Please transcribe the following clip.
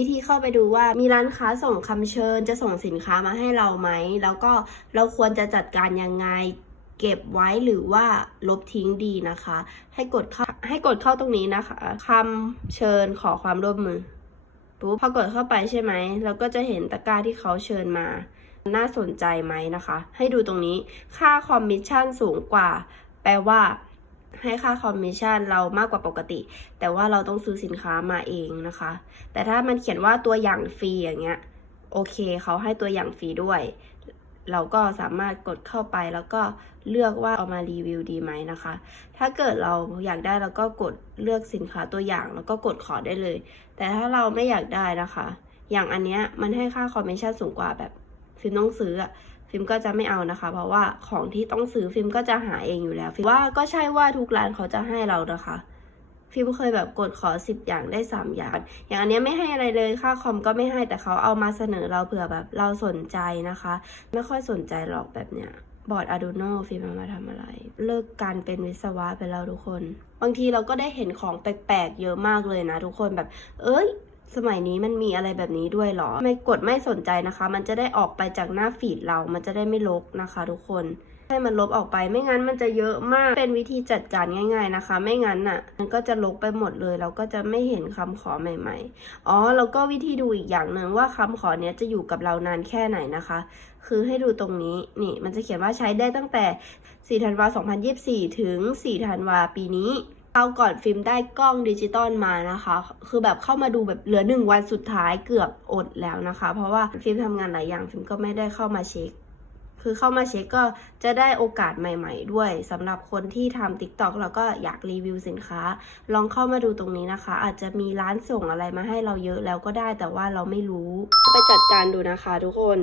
วิธีเข้าไปดูว่ามีร้านค้าส่งคำเชิญจะส่งสินค้ามาให้เราไหม แล้วก็เราควรจะจัดการยังไงเก็บไว้หรือว่าลบทิ้งดีนะคะ ให้กดเข้าให้กดเข้าตรงนี้นะคะคำเชิญขอความร่วมมือปุ๊บพอกดเข้าไปใช่ไหมเราก็จะเห็นตะกร้าที่เขาเชิญมา น่าสนใจไหมนะคะ ให้ดูตรงนี้ค่าคอมมิชชั่นสูงกว่า แปลว่า ให้ค่าคอมมิชชั่นเรามากกว่าปกติ แต่ว่าเราต้องซื้อสินค้ามาเองนะคะ แต่ถ้ามันเขียนว่าตัวอย่างฟรีอย่างเงี้ยโอเคเขาให้ตัวอย่างฟรีด้วย เราก็สามารถกดเข้าไปแล้วก็เลือกว่าเอามารีวิวดีไหมนะคะ ถ้าเกิดเราอยากได้เราก็กดเลือกสินค้าตัวอย่าง แล้วก็กดขอได้เลย แต่ถ้าเราไม่อยากได้นะคะ อย่างอันเนี้ยมันให้ค่าคอมมิชชั่นสูงกว่าแบบ ฟิล์มต้องซื้ออะฟิล์มก็จะไม่เอานะคะ เพราะว่าของที่ต้องซื้อฟิล์มก็จะหาเองอยู่แล้วฟิล์มว่าก็ใช่ว่าทุกร้านเขาจะให้เรานะคะ ฟิล์มเคยแบบกดขอสิบอย่างได้สามอย่าง อย่างอันเนี้ยไม่ให้อะไรเลยค่าคอมก็ไม่ให้แต่เขาเอามาเสนอเราเผื่อแบบเราสนใจนะคะ ไม่ค่อยสนใจหรอกแบบเนี้ยบอร์ด Arduino ฟิล์มมาทำอะไร เลิกการเป็นวิศวะไปแล้วทุกคน บางทีเราก็ได้เห็นของแปลกๆ เยอะมากเลยนะทุกคนแบบ เอ้ย สมัยนี้มันมีอะไรแบบนี้ด้วยเหรอ ไม่กดไม่สนใจนะคะ มันจะได้ออกไปจากหน้าฟีดเรา มันจะได้ไม่ลกนะคะทุกคน ให้มันลบออกไป ไม่งั้นมันจะเยอะมาก เป็นวิธีจัดการง่าย ๆนะคะ ไม่งั้นน่ะ มันก็จะลกไปหมดเลย เราก็จะไม่เห็นคำขอใหม่ ๆ อ๋อ แล้วก็วิธีดูอีกอย่างหนึ่งว่าคำขอเนี้ยจะอยู่กับเรานานแค่ไหนนะคะ คือให้ดูตรงนี้ นี่ มันจะเขียนว่าใช้ได้ตั้งแต่ 4 ธันวา 2024 ถึง 4 ธันวาปีนี้ เอาก่อนฟิล์มได้กล้องดิจิตอลมานะคะ คือแบบเข้ามาดูแบบเหลือหนึ่งวันสุดท้ายเกือบอดแล้วนะคะ เพราะว่าฟิล์มทำงานหลายอย่างฟิล์มก็ไม่ได้เข้ามาเช็ค คือเข้ามาเช็คก็จะได้โอกาสใหม่ ๆ ด้วยสำหรับคนที่ทำ TikTok แล้วก็อยากรีวิวสินค้า ลองเข้ามาดูตรงนี้นะคะ อาจจะมีร้านส่งอะไรมาให้เราเยอะแล้วก็ได้แต่ว่าเราไม่รู้ ไปจัดการดูนะคะทุกคน